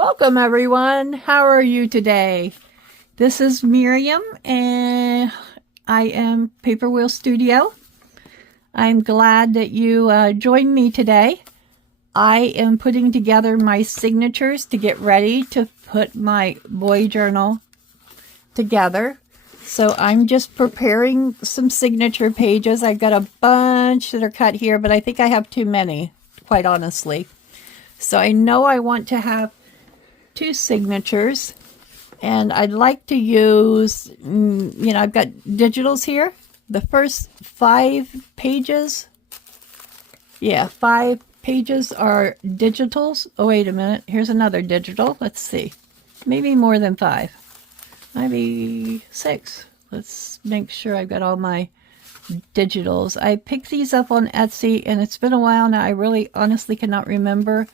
Welcome everyone. How are you today? This is Miriam and I am Paper Wheel Studio. I'm glad that you joined me today. I am putting together my signatures to get ready to put my boy journal together. So I'm just preparing some signature pages. I've got a bunch that are cut here, but I think I have too many, quite honestly. So I know I want to have 2 signatures, and I'd like to use, I've got digitals here. The first 5 pages, 5 pages are digitals. Oh, wait a minute. Here's another digital. Let's see. Maybe more than 5. Maybe 6. Let's make sure I've got all my digitals. I picked these up on Etsy, and it's been a while now. I really honestly cannot remember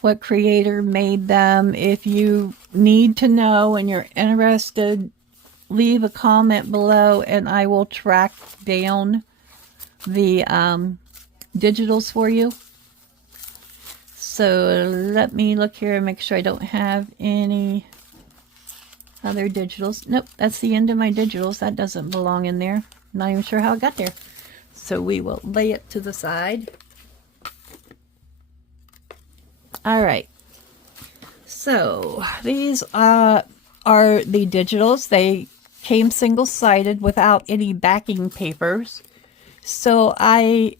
what creator made them. If you need to know and you're interested, leave a comment below and I will track down the digitals for you. So let me look here and make sure I don't have any other digitals. Nope, that's the end of my digitals. That doesn't belong in there. Not even sure how it got there. So we will lay it to the side. All right, so these are the digitals. They came single-sided without any backing papers. So I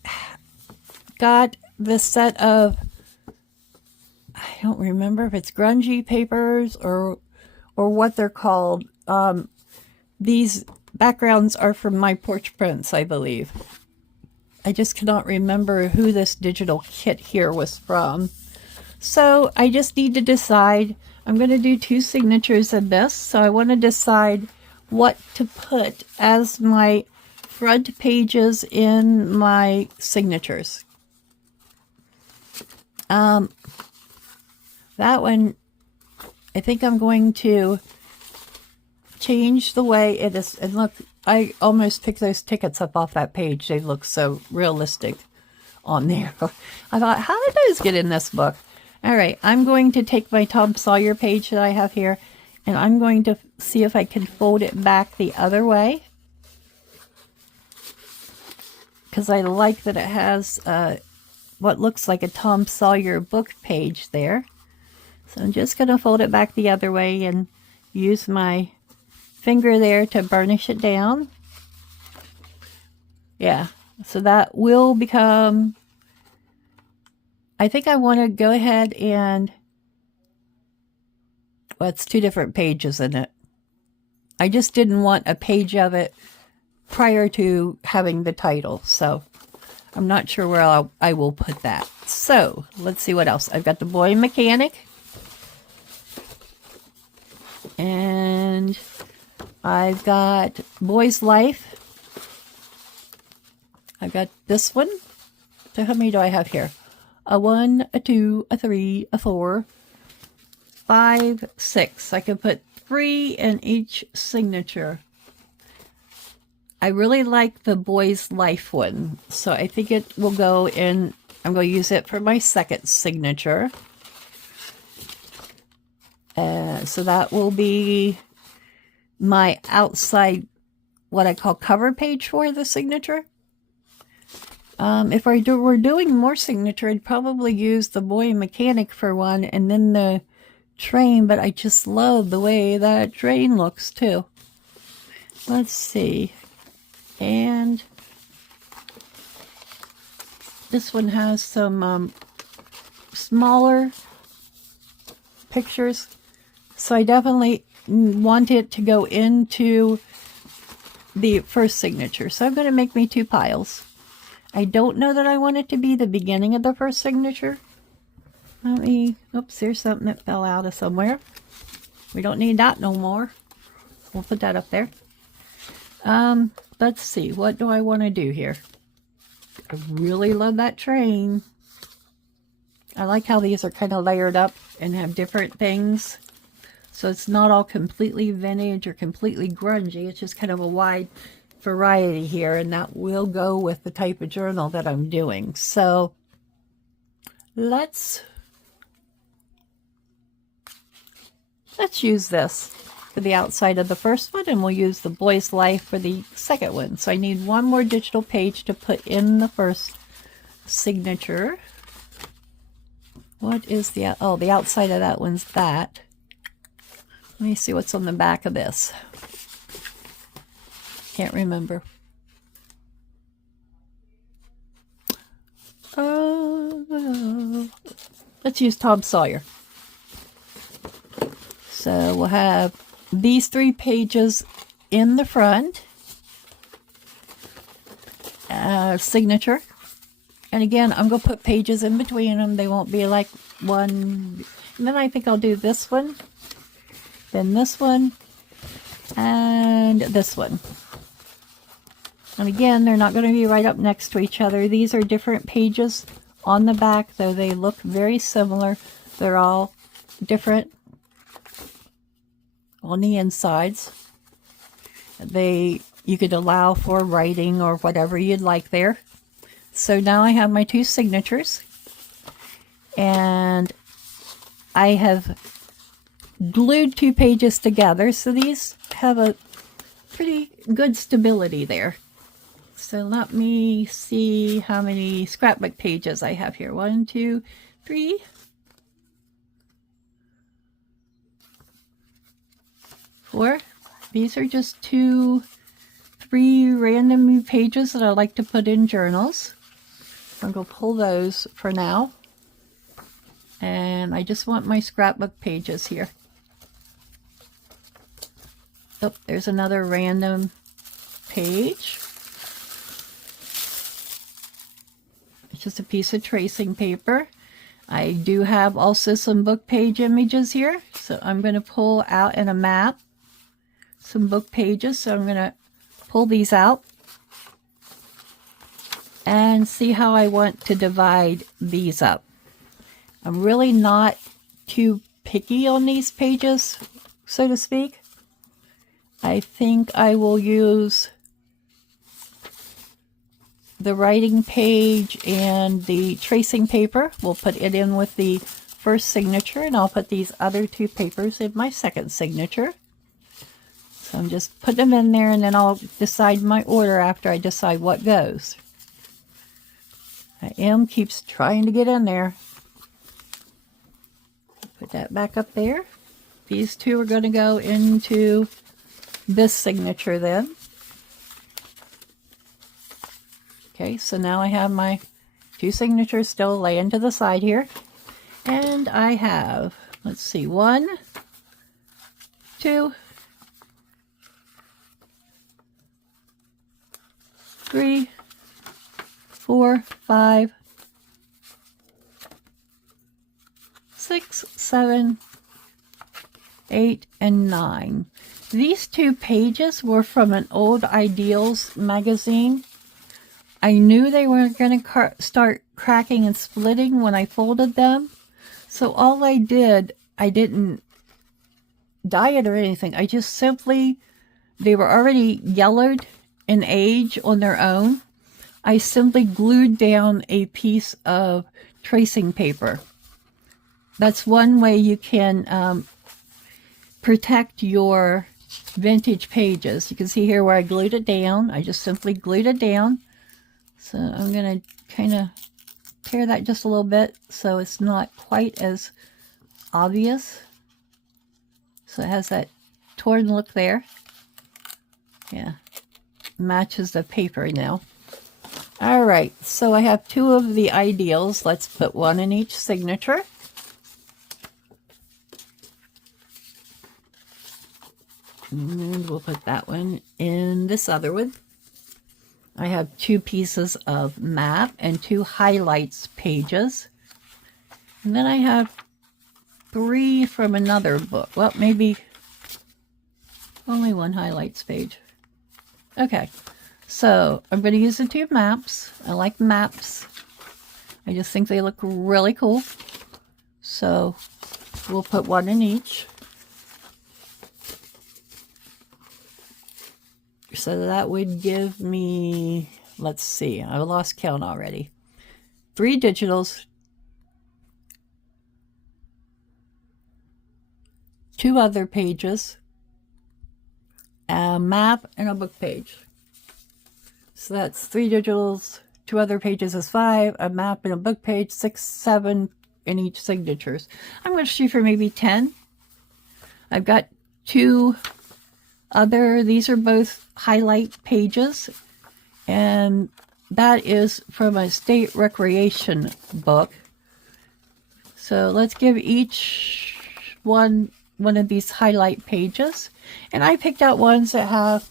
got this set of, I don't remember if it's grungy papers or what they're called. These backgrounds are from My Porch Prints, I believe. I just cannot remember who this digital kit here was from. So I just need to decide. I'm going to do 2 signatures of this. So I want to decide what to put as my front pages in my signatures. That one, I think I'm going to change the way it is. And look, I almost picked those tickets up off that page. They look so realistic on there. I thought, how did those get in this book? All right, I'm going to take my Tom Sawyer page that I have here, and I'm going to see if I can fold it back the other way, because I like that it has what looks like a Tom Sawyer book page there. So I'm just going to fold it back the other way and use my finger there to burnish it down. Yeah, so that will become... I think I want to go ahead and, well, it's 2 different pages in it. I just didn't want a page of it prior to having the title, so I'm not sure where I will put that. So let's see what else. I've got the Boy Mechanic, and I've got Boy's Life. I've got this one. So how many do I have here? A 1, a 2, a 3, a 4, 5, 6. I can put 3 in each signature. I really like the Boy's Life one, so I think it will go in. I'm going to use it for my second signature. So that will be my outside, what I call cover page for the signature. If we're doing more signature, I'd probably use the Boy Mechanic for one, and then the train, but I just love the way that train looks too. Let's see. And this one has some smaller pictures, so I definitely want it to go into the first signature. So I'm going to make me 2 piles. I don't know that I want it to be the beginning of the first signature. Let me, oops, there's something that fell out of somewhere. We don't need that no more. We'll put that up there. Let's see, what do I want to do here? I really love that train. I like how these are kind of layered up and have different things. So it's not all completely vintage or completely grungy. It's just kind of a wide variety here, and that will go with the type of journal that I'm doing. So let's let's use this for the outside of the first one, and we'll use the boy's life for the second one. So I need one more digital page to put in the first signature. What is the, oh, the outside of that one's that. Let me see what's on the back of this. Can't remember. Let's use Tom Sawyer. So we'll have these 3 pages in the front. Signature. And again, I'm going to put pages in between them. They won't be like one. And then I think I'll do this one, then this one, and this one. And again, they're not going to be right up next to each other. These are different pages on the back, though they look very similar. They're all different on the insides. You could allow for writing or whatever you'd like there. So now I have my 2 signatures, and I have glued 2 pages together, so these have a pretty good stability there. So let me see how many scrapbook pages I have here. 1, 2, 3, 4. These are just 3 random pages that I like to put in journals. I'm going to pull those for now. And I just want my scrapbook pages here. Oh, there's another random page. It's just a piece of tracing paper. I do have also some book page images here. So I'm going to pull out in a map some book pages. So I'm going to pull these out and see how I want to divide these up. I'm really not too picky on these pages, so to speak. I think I will use the writing page and the tracing paper. We'll put it in with the first signature, and I'll put these other 2 papers in my second signature. So I'm just putting them in there, and then I'll decide my order after I decide what goes. Keeps trying to get in there. Put that back up there. These 2 are going to go into this signature then. Okay, so now I have my 2 signatures still laying to the side here. And I have, let's see, 1, 2, 3, 4, 5, 6, 7, 8, and 9. These 2 pages were from an old Ideals magazine. I knew they were going to start cracking and splitting when I folded them. So all I did, I didn't dye it or anything. I just simply, they were already yellowed in age on their own. I simply glued down a piece of tracing paper. That's one way you can protect your vintage pages. You can see here where I glued it down. I just simply glued it down. So I'm going to kind of tear that just a little bit so it's not quite as obvious. So it has that torn look there. Yeah, matches the paper now. All right, so I have 2 of the Ideals. Let's put 1 in each signature. And we'll put that one in this other one. I have 2 pieces of map and 2 highlights pages. And then I have 3 from another book. Well, maybe only 1 highlights page. Okay, so I'm going to use the 2 maps. I like maps. I just think they look really cool. So we'll put 1 in each. So that would give me, let's see, I lost count already. 3 digitals, 2 other pages, a map, and a book page. So that's 3 digitals, 2 other pages is 5, a map and a book page, 6, 7 in each signatures. I'm going to shoot for maybe 10. I've got 2 other, these are both highlight pages, and that is from a state recreation book. So let's give each one of these highlight pages. And I picked out ones that have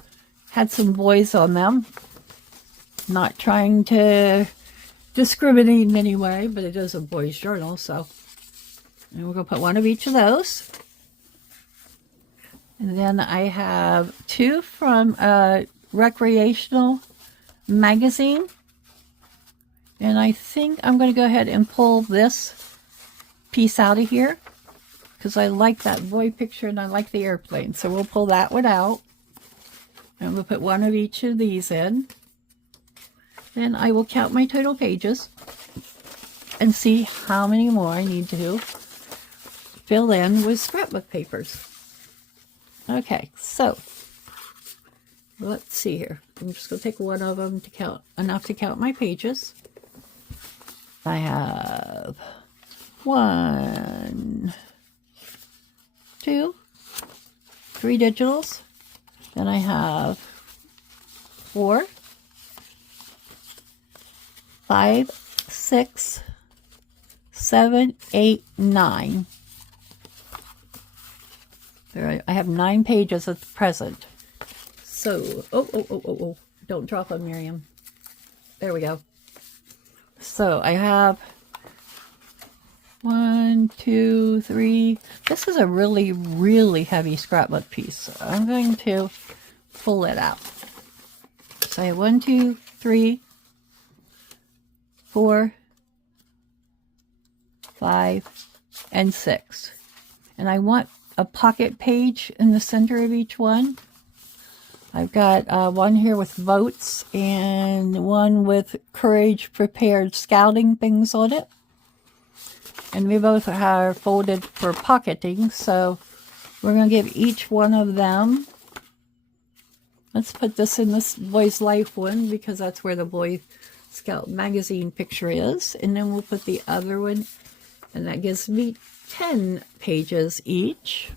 had some boys on them. Not trying to discriminate in any way, but it is a boys' journal, so. And we're going to put one of each of those. And then I have 2 from a recreational magazine. And I think I'm going to go ahead and pull this piece out of here because I like that boy picture and I like the airplane. So we'll pull that one out. And we'll put one of each of these in. Then I will count my total pages and see how many more I need to fill in with scrapbook papers. Okay, so let's see here. I'm just going to take one of them to count, enough to count my pages. I have 1, 2, 3 digitals. Then I have 4, 5, 6, 7, 8, 9. There, I have 9 pages at the present. So, oh, don't drop on Miriam. There we go. So I have 1, 2, 3. This is a really, really heavy scrapbook piece. So I'm going to pull it out. So I have 1, 2, 3, 4, 5, and 6. And I want a pocket page in the center of each one. I've got one here with votes and one with courage prepared scouting things on it. And we both are folded for pocketing, so we're going to give each one of them. Let's put this in this Boy's Life one because that's where the Boy Scout magazine picture is. And then we'll put the other one, and that gives me 10 pages each.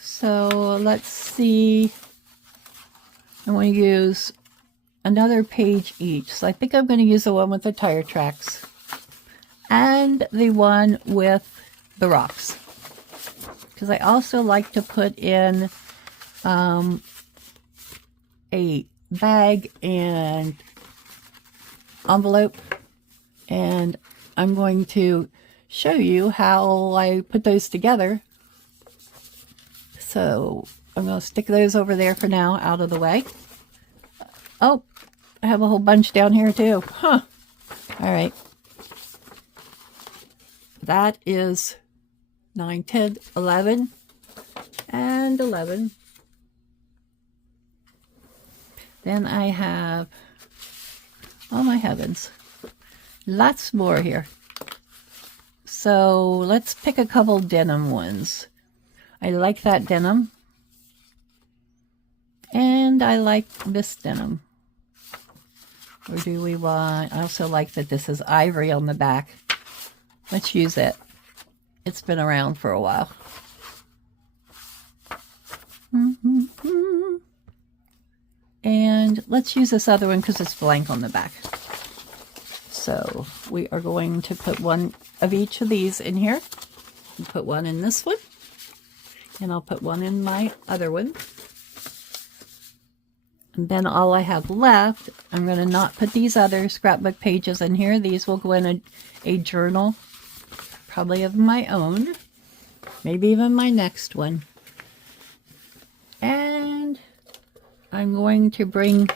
So let's see. I'm going to use another page each. So I think I'm going to use the one with the tire tracks and the one with the rocks. Because I also like to put in a bag and envelope. And I'm going to show you how I put those together. So I'm going to stick those over there for now, out of the way. Oh, I have a whole bunch down here too. Huh. All right. That is 9, 10, 11, and 11. Then I have, oh my heavens, lots more here. So let's pick a couple denim ones. I like that denim. And I like this denim. Or do we want, I also like that this is ivory on the back. Let's use it. It's been around for a while. And let's use this other one because it's blank on the back. So we are going to put one of each of these in here. And put one in this one. And I'll put one in my other one. And then all I have left, I'm going to not put these other scrapbook pages in here. These will go in a journal, probably of my own. Maybe even my next one. And I'm going to bring,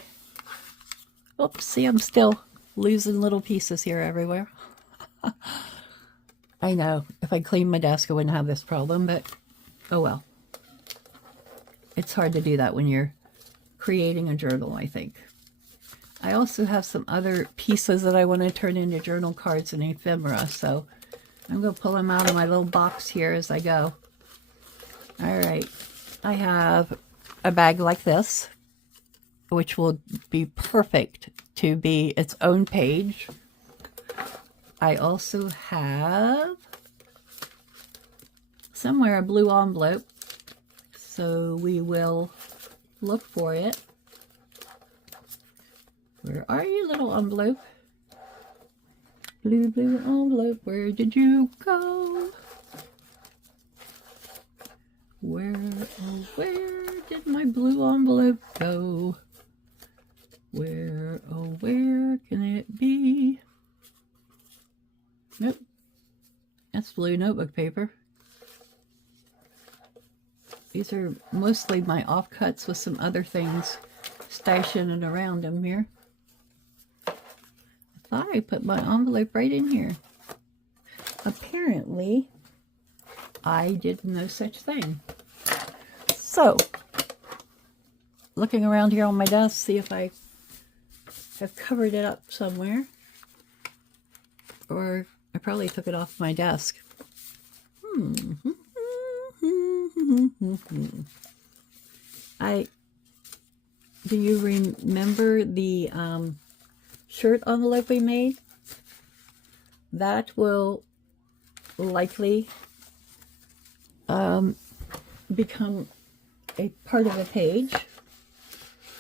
oops, see, I'm still losing little pieces here everywhere. I know, if I cleaned my desk, I wouldn't have this problem, but oh well. It's hard to do that when you're creating a journal, I think. I also have some other pieces that I want to turn into journal cards and ephemera, so I'm going to pull them out of my little box here as I go. All right. I have a bag like this, which will be perfect to be its own page. I also have somewhere a blue envelope, so we will look for it. Where are you, little envelope? Blue, blue envelope, where did you go? Where, oh, where did my blue envelope go? Where, oh, where can it be? Nope. That's blue notebook paper. These are mostly my offcuts with some other things stashing it around them here. I thought I put my envelope right in here. Apparently, I did no such thing. So, looking around here on my desk, see if I have covered it up somewhere. Or I probably took it off my desk. Do you remember the shirt envelope we made? That will likely become a part of a page.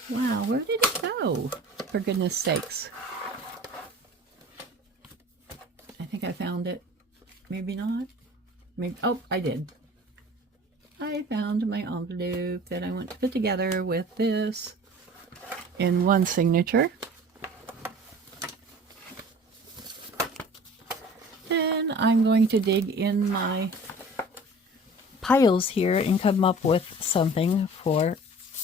Wow, where did it go? For goodness sakes. I think I found it. Maybe not. Maybe. Oh, I did. I found my envelope that I want to put together with this in one signature. Then I'm going to dig in my piles here and come up with something for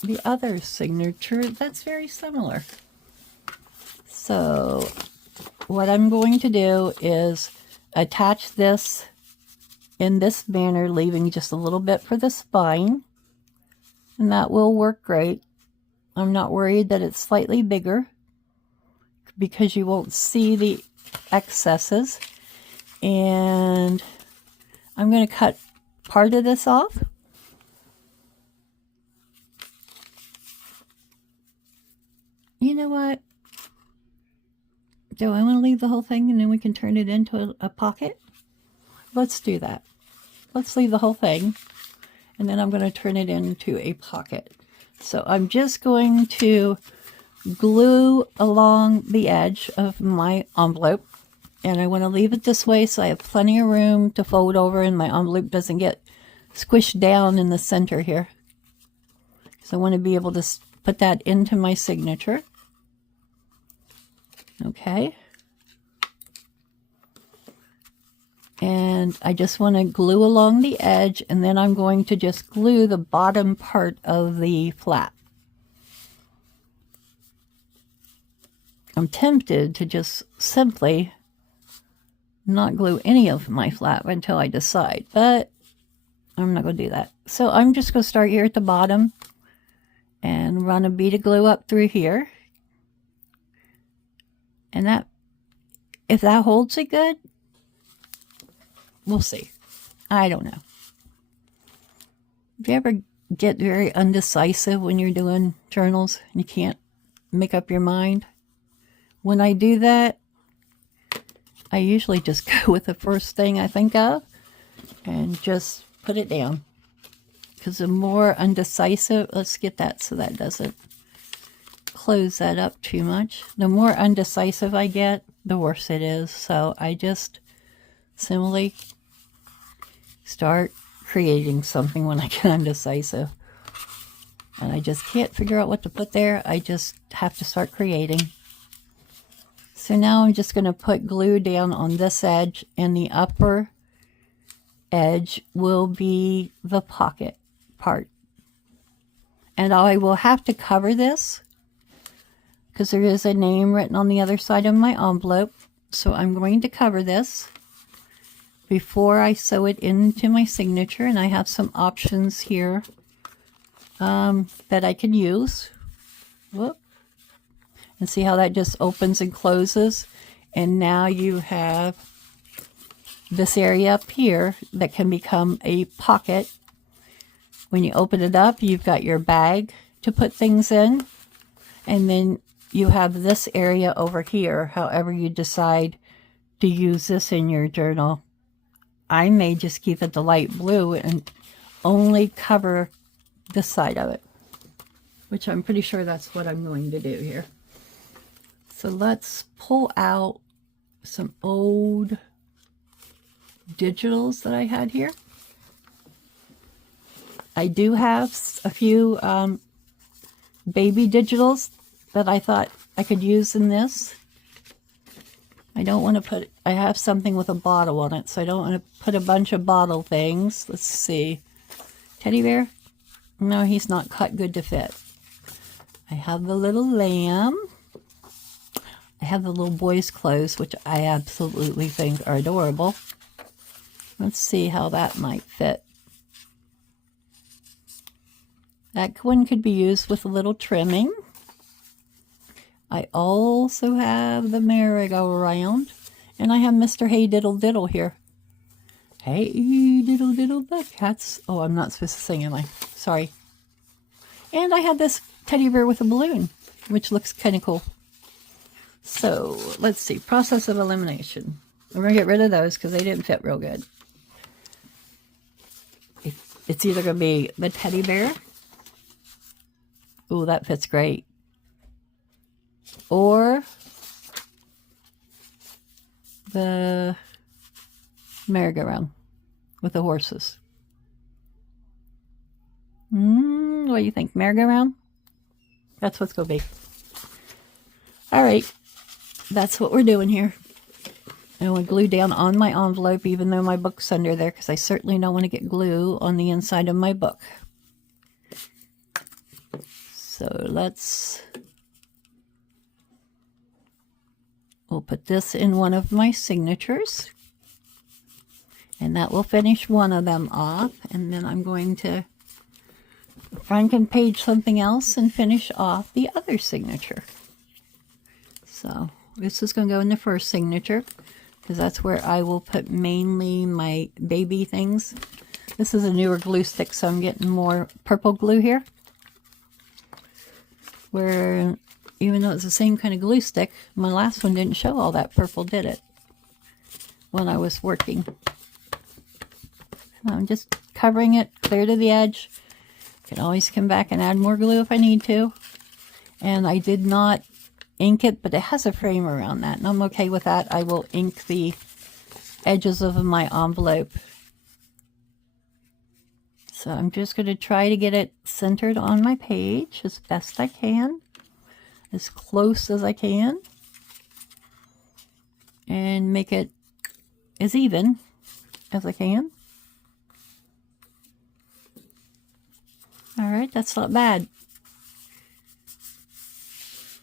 the other signature that's very similar. So what I'm going to do is attach this in this manner, leaving just a little bit for the spine, and that will work great. I'm not worried that it's slightly bigger because you won't see the excesses. And I'm going to cut part of this off. You know what? Do I want to leave the whole thing and then we can turn it into a pocket? Let's do that. Let's leave the whole thing and then I'm going to turn it into a pocket. So I'm just going to glue along the edge of my envelope, and I want to leave it this way so I have plenty of room to fold over and my envelope doesn't get squished down in the center here. So I want to be able to put that into my signature. Okay. And I just want to glue along the edge, and then I'm going to just glue the bottom part of the flap. I'm tempted to just simply not glue any of my flap until I decide, but I'm not going to do that. So I'm just going to start here at the bottom and run a bead of glue up through here. And that, if that holds it good, we'll see. I don't know. Do you ever get very undecisive when you're doing journals and you can't make up your mind? When I do that, I usually just go with the first thing I think of and just put it down. Because the more undecisive, let's get that so that doesn't close that up too much. The more undecisive I get, the worse it is. So I just simply start creating something when I get undecisive. And I just can't figure out what to put there. I just have to start creating. So now I'm just going to put glue down on this edge, and the upper edge will be the pocket part. And I will have to cover this because there is a name written on the other side of my envelope. So I'm going to cover this before I sew it into my signature, and I have some options here that I can use. Whoop. And see how that just opens and closes, and now you have this area up here that can become a pocket When you open it up, you've got your bag to put things in. And then you have this area over here, however you decide to use this in your journal. I may just keep it the light blue and only cover this side of it, which I'm pretty sure that's what I'm going to do here. So let's pull out some old digitals that I had here. I do have a few baby digitals that I thought I could use in this. I don't want to put, I have something with a bottle on it, so I don't want to put a bunch of bottle things. Let's see. Teddy bear? No, he's not cut good to fit. I have the little lamb. I have the little boy's clothes, which I absolutely think are adorable. Let's see how that might fit. That one could be used with a little trimming. I also have the merry-go-round, and I have Mr. Hey Diddle Diddle here. Hey diddle diddle the cats. Oh, I'm not supposed to sing, am I? Sorry. And I have this teddy bear with a balloon, which looks kind of cool. So, let's see. Process of elimination. We're going to get rid of those because they didn't fit real good. It's either going to be the teddy bear. Ooh, that fits great. Or the merry-go-round with the horses. What do you think? Merry-go-round? That's what's going to be. All right. That's what we're doing here. I will glue down on my envelope, even though my book's under there, because I certainly don't want to get glue on the inside of my book. So we'll put this in one of my signatures. And that will finish one of them off. And then I'm going to Franken page something else and finish off the other signature. So this is going to go in the first signature because that's where I will put mainly my baby things. This is a newer glue stick, so I'm getting more purple glue here. Where, even though it's the same kind of glue stick, my last one didn't show all that purple, did it? When I was working. I'm just covering it clear to the edge. Can always come back and add more glue if I need to. And I did not ink it, but it has a frame around that, and I'm okay with that. I will ink the edges of my envelope. So I'm just going to try to get it centered on my page as best I can, as close as I can, and make it as even as I can. All right, that's not bad.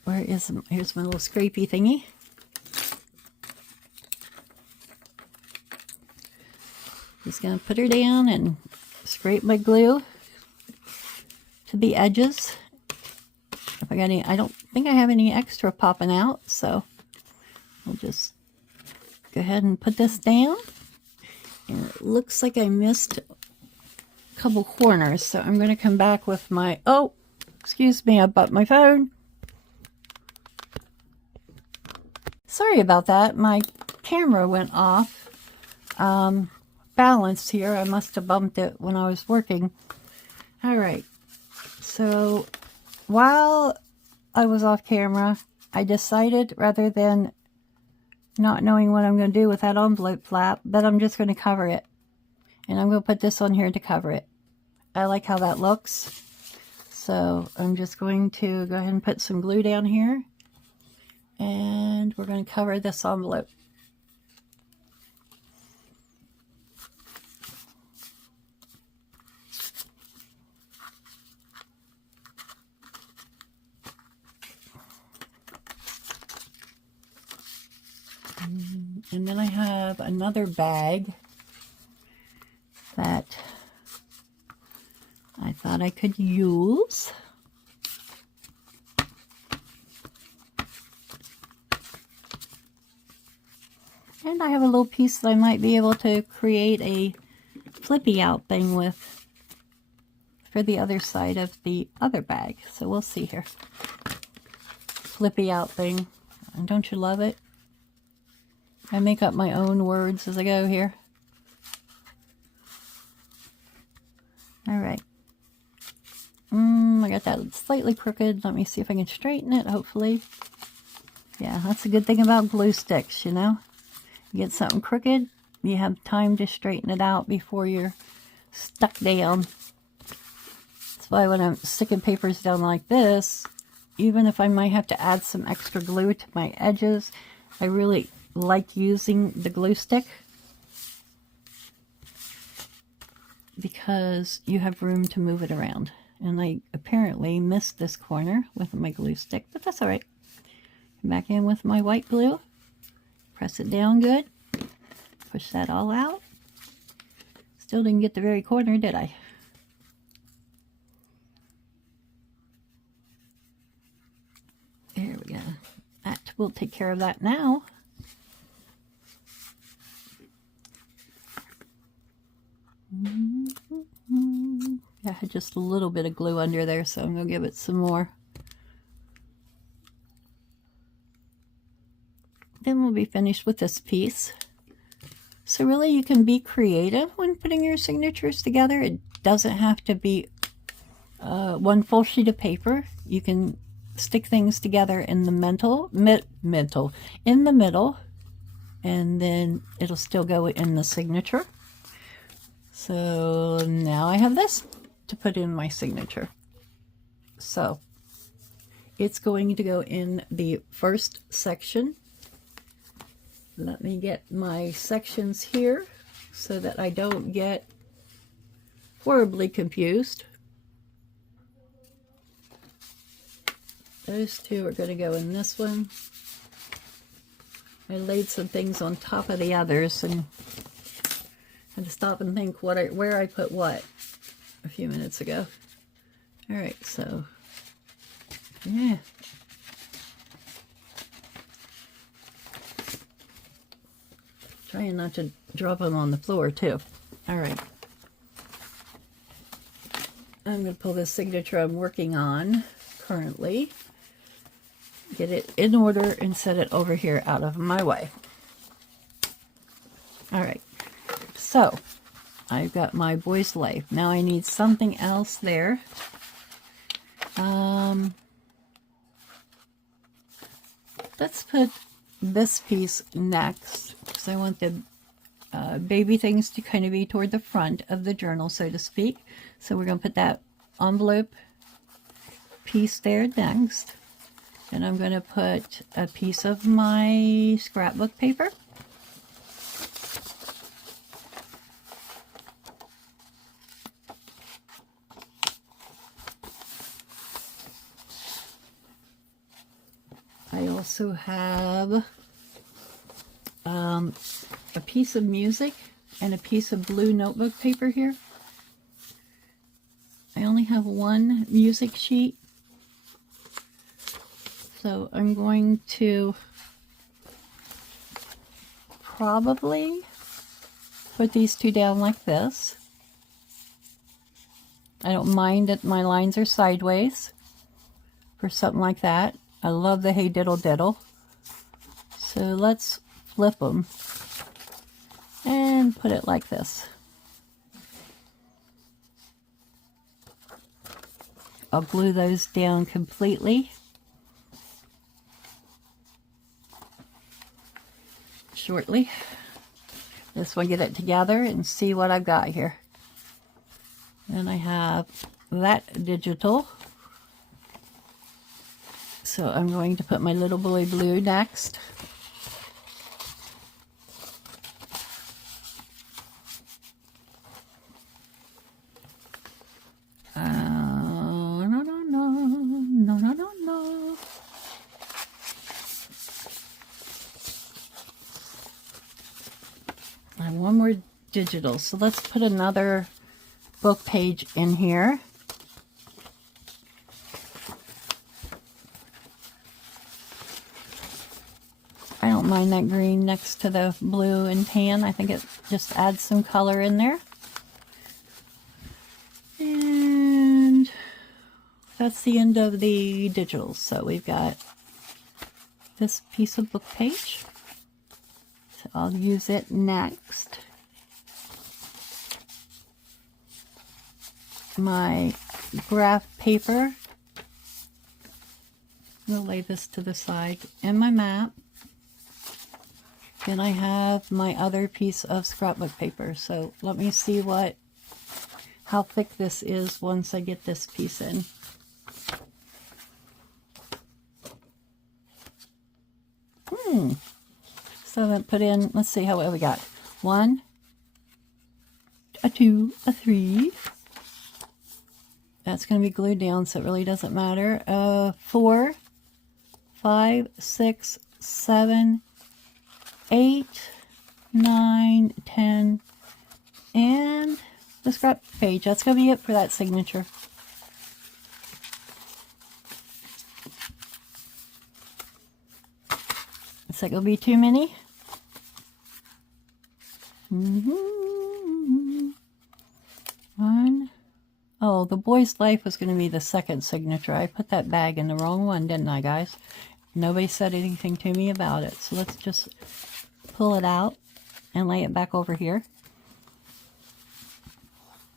Here's my little scrapey thingy. Just gonna put her down and scrape my glue to the edges. If I got any, I don't think I have any extra popping out, so I'll just go ahead and put this down. And it looks like I missed a couple corners, so I'm gonna come back with my, oh, excuse me, I bumped my phone. Sorry about that. My camera went off balance here. I must have bumped it when I was working. All right. So while I was off camera, I decided, rather than not knowing what I'm going to do with that envelope flap, that I'm just going to cover it. And I'm going to put this on here to cover it. I like how that looks. So I'm just going to go ahead and put some glue down here. And we're going to cover this envelope. And then I have another bag that I thought I could use. And I have a little piece that I might be able to create a flippy out thing with. for the other side of the other bag. So we'll see here. Flippy out thing. And don't you love it? I make up my own words as I go here. All right. I got that slightly crooked. Let me see if I can straighten it, hopefully. Yeah, that's a good thing about glue sticks, you know. You get something crooked, you have time to straighten it out before you're stuck down. That's why when I'm sticking papers down like this, even if I might have to add some extra glue to my edges, I really like using the glue stick because you have room to move it around. And I apparently missed this corner with my glue stick, but that's all right. Come back in with my white glue, press it down good, push that all out. Still didn't get the very corner, did I? There we go. That will take care of that now. I had just a little bit of glue under there, so I'm going to give it some more. Then we'll be finished with this piece. So really you can be creative when putting your signatures together. It doesn't have to be one full sheet of paper. You can stick things together in the in the middle, and then it'll still go in the signature. So now I have this to put in my signature. So it's going to go in the first section. Let me get my sections here so that I don't get horribly confused. Those two are going to go in this one. I laid some things on top of the others and had to stop and think where I put what a few minutes ago. All right, so yeah. Trying not to drop them on the floor too. All right. I'm going to pull this signature I'm working on currently, get it in order, and set it over here out of my way. All right. So I've got my boy's life. Now I need something else there. Let's put this piece next because I want the baby things to kind of be toward the front of the journal, so to speak. So we're going to put that envelope piece there next. And I'm going to put a piece of my scrapbook paper. I also have a piece of music and a piece of blue notebook paper here. I only have one music sheet, so I'm going to probably put these two down like this. I don't mind that my lines are sideways for something like that. I love the hey diddle diddle. So let's flip them and put it like this. I'll glue those down completely. Shortly. This one, get it together and see what I've got here. And I have that digital. So I'm going to put my little boy blue next. No. And one more digital. So let's put another book page in here. I don't mind that green next to the blue and tan. I think it just adds some color in there. And that's the end of the digitals. So we've got this piece of book page. So I'll use it next. My graph paper. I'll lay this to the side, and my map. Then I have my other piece of scrapbook paper. So let me see how thick this is once I get this piece in. So I put in, let's see how we got. 1, a 2, a 3. That's going to be glued down, so it really doesn't matter. 4, 5, 6, 7, 8, 9, 10, and the scrap page. That's going to be it for that signature. Is that going to be too many? One. Oh, the boy's life was going to be the second signature. I put that bag in the wrong one, didn't I, guys? Nobody said anything to me about it. So let's just pull it out and lay it back over here.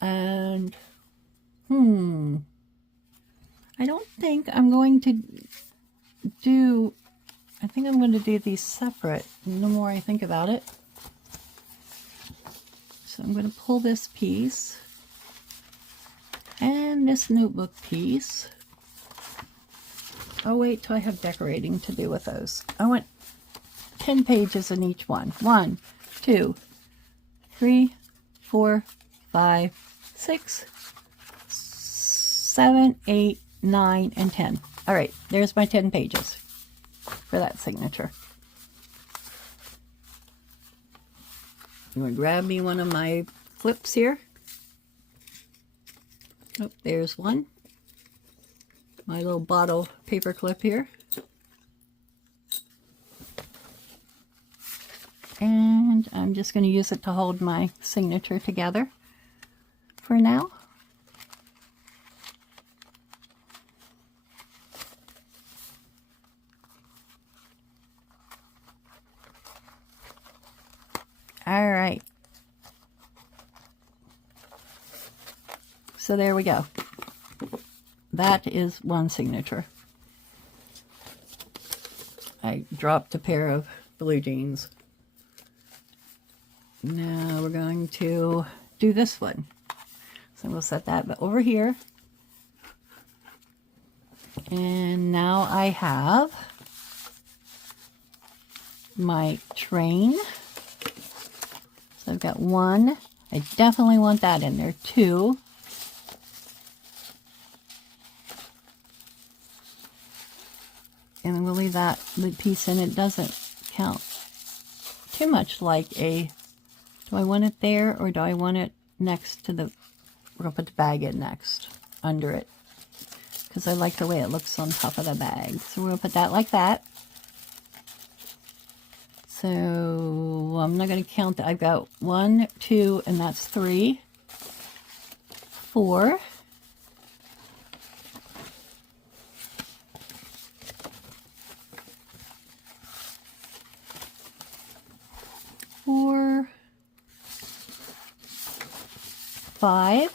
And, I don't think I'm going to do... I think I'm going to do these separate the more I think about it. So I'm going to pull this piece and this notebook piece. I'll wait till I have decorating to do with those. I want 10 pages in each one. 1, 2, 3, 4, 5, 6, 7, 8, 9, and 10. All right, there's my 10 pages for that signature. I'm going to grab me one of my flips here. Oh, there's one. My little bottle paper clip here. And I'm just going to use it to hold my signature together for now. All right. So there we go. That is one signature. I dropped a pair of blue jeans. Now we're going to do this one. So we'll set that over here. And now I have my train. So I've got 1. I definitely want that in there. 2. And we'll leave that piece in. It doesn't count too much like a... Do I want it there, or do I want it next to the... We're going to put the bag in next, under it. Because I like the way it looks on top of the bag. So we're going to put that like that. So I'm not going to count that. I've got 1, 2, and that's 3, 4, 5,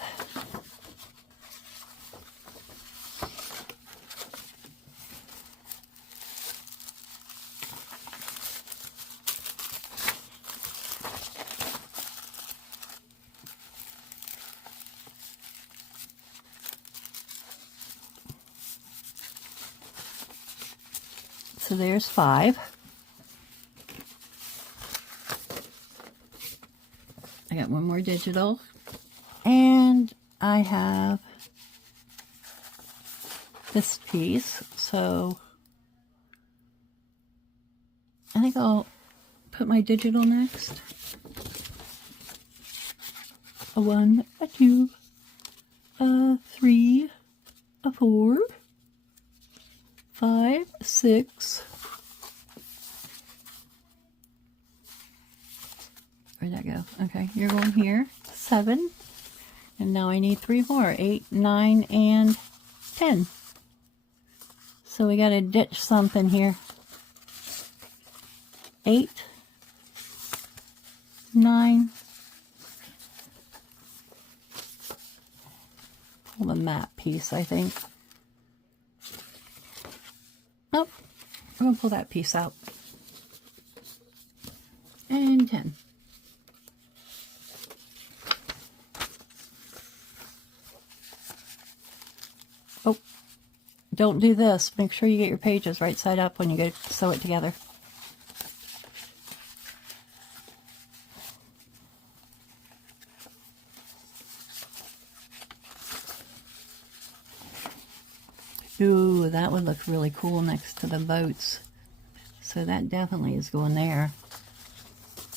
so there's 5. I got one more digital, and I have this piece, so I think I'll put my digital next. A 1, a 2, a 3, a 4, 5, 6. Where'd that go? Okay, you're going here. 7. And now I need 3 more. 8, 9, and 10. So we got to ditch something here. 8, 9. Pull the map piece, I think. Oh, I'm going to pull that piece out. And 10. Oh, don't do this. Make sure you get your pages right side up when you go to sew it together. Ooh, that would look really cool next to the boats. So that definitely is going there.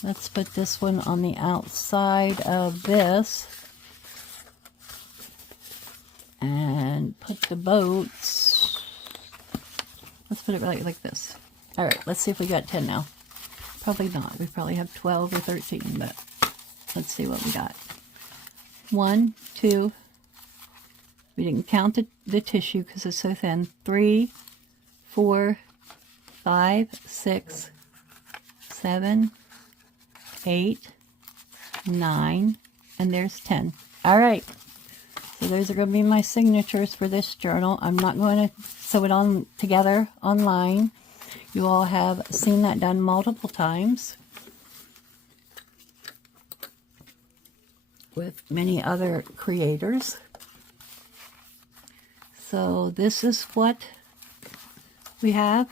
Let's put this one on the outside of this. And put the boats, let's put it like this. All right, let's see if we got 10 now. Probably not. We probably have 12 or 13, but let's see what we got. 1, 2, we didn't count the tissue because it's so thin. 3, 4, 5, 6, 7, 8, 9, and there's 10. All right. So those are going to be my signatures for this journal. I'm not going to sew it on together online. You all have seen that done multiple times with many other creators. So this is what we have.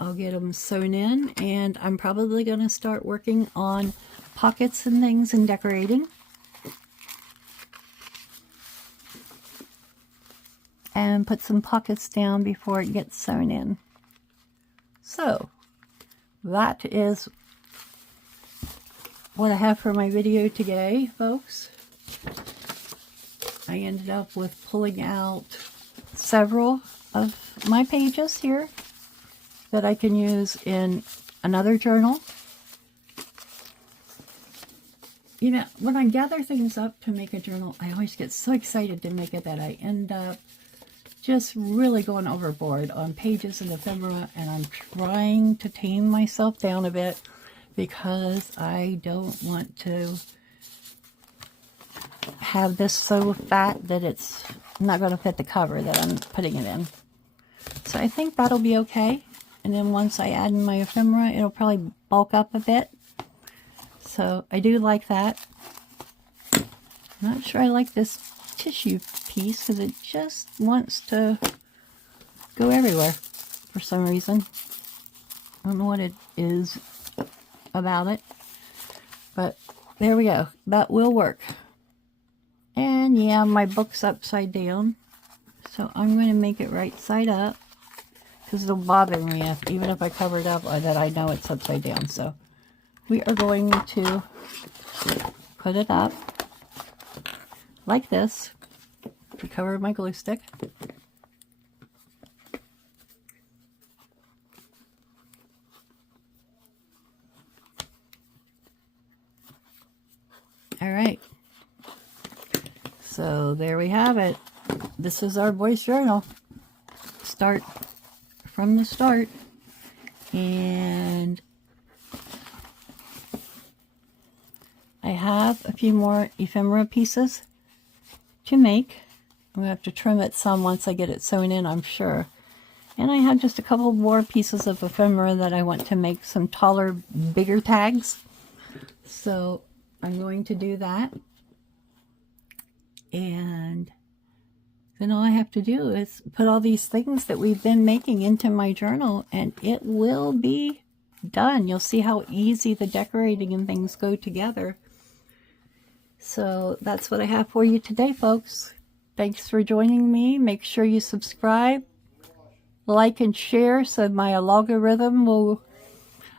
I'll get them sewn in, and I'm probably going to start working on pockets and things and decorating. And put some pockets down before it gets sewn in. So that is what I have for my video today, folks. I ended up with pulling out several of my pages here that I can use in another journal. You know, when I gather things up to make a journal, I always get so excited to make it that I end up just really going overboard on pages and ephemera, and I'm trying to tame myself down a bit because I don't want to have this so fat that it's not going to fit the cover that I'm putting it in. So I think that'll be okay. And then once I add in my ephemera, it'll probably bulk up a bit. So I do like that. I'm not sure I like this tissue piece because it just wants to go everywhere for some reason. I don't know what it is about it, but there we go. That will work. And yeah, my book's upside down, so I'm going to make it right side up because it'll bother me even if I cover it up that I know it's upside down. So we are going to put it up like this to cover my glue stick. All right. So there we have it. This is our voice journal. Start from the start. And I have a few more ephemera pieces to make. I'm going to have to trim it some once I get it sewn in, I'm sure. And I have just a couple more pieces of ephemera that I want to make some taller, bigger tags. So I'm going to do that. And then all I have to do is put all these things that we've been making into my journal, and it will be done. You'll see how easy the decorating and things go together. So that's what I have for you today, folks. Thanks for joining me. Make sure you subscribe, like, and share so my algorithm will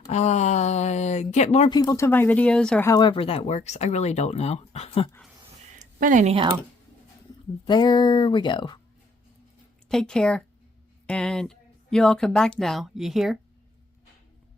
get more people to my videos, or however that works. I really don't know. But anyhow, there we go. Take care, and you all come back now. You hear?